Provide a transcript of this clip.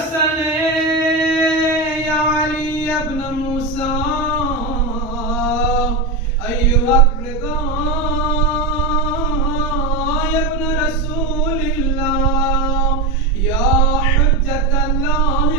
الحسن يا علي بن موسى أيها الرضا يا ابن رسول الله يا حجة الله